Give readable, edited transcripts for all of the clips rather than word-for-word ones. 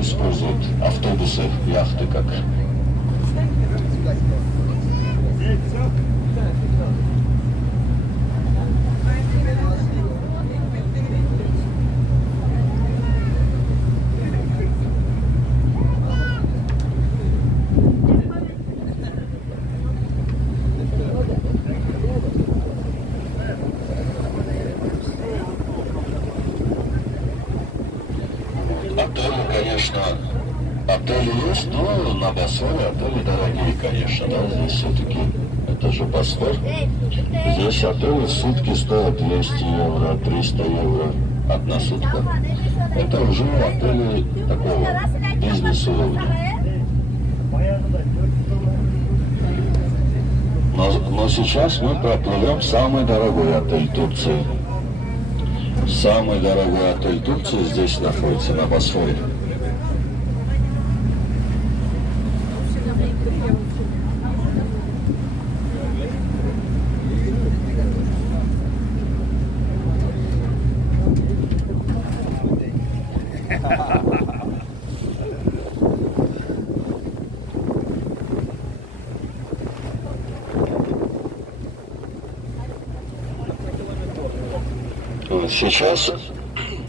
используют автобусы, яхты как. Отели, конечно, отели есть, но на Босфоре отели дорогие, конечно, да, здесь все-таки, это же Босфор. Здесь отели в сутки стоят 200 евро, 300 евро, одна сутка. Это уже отели такого бизнес-уровня. Но сейчас мы проплывем самый дорогой отель Турции. Самый дорогой отель Турции здесь находится, на Босфоре.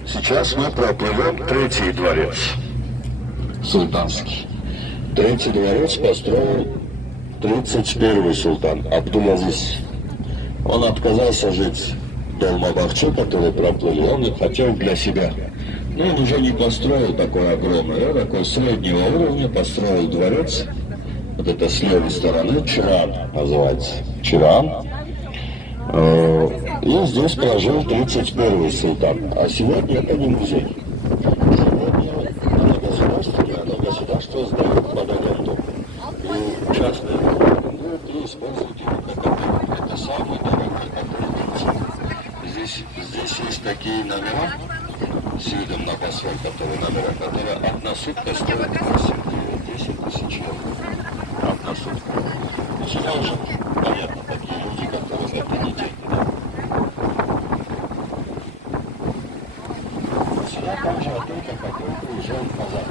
Сейчас мы проплывем третий дворец, султанский. Третий дворец построил 31-й султан Абдул-Азиз. Он отказался жить в Долмабахче, который проплыли, он хотел для себя. Но он уже не построил такой огромный, такой среднего уровня, построил дворец. Вот это с левой стороны, Чиран называется, Чиран. И здесь прожил 31-й султан. А сегодня это не музей. Сегодня оно государство сдает под аренду. И частные арендуют и используют его как отель. Это самый дорогой отель. Здесь есть такие номера с видом на Босфор, которые одна сутка стоит 10 тысяч евро. Одна сутка. И сюда уже, понятно, такие люди, которые это не деньги. Сюда также отель, который уезжал назад.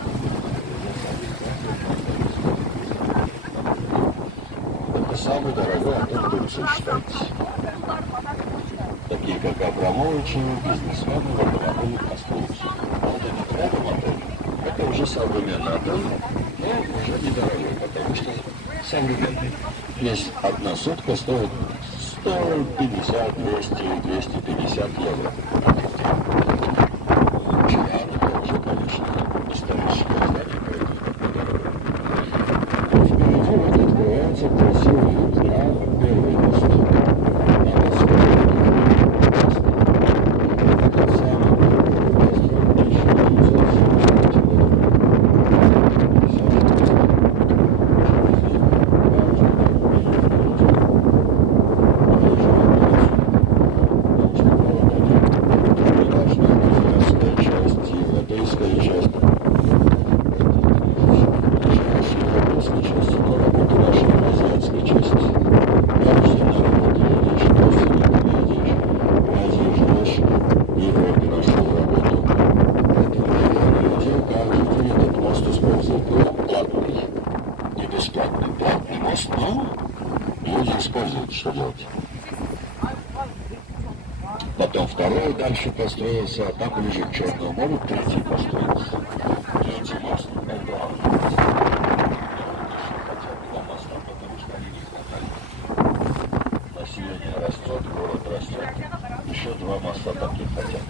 Это самый дорогой отель Турции считается. Такие как Абрамовичи, бизнесмены в этом отеле остаются. А вот этот рядом отель, это уже современный отель, но уже недорогой, потому что современный. Здесь одна сутка стоит 150, 200, 250 евро. Чиран это уже, конечно, историческое здание. Впереди вот открывается красивый вид на первый мост. На Босфоре. Это самый первый мост 1917 года. Платный мост, но люди используют, что делать. Потом второй дальше построился, а там ближе к Черному морю третий построился. Третий мост — это хотя бы два моста, потому что они не хватали. Население растет, город растет. Еще два моста таких хотят.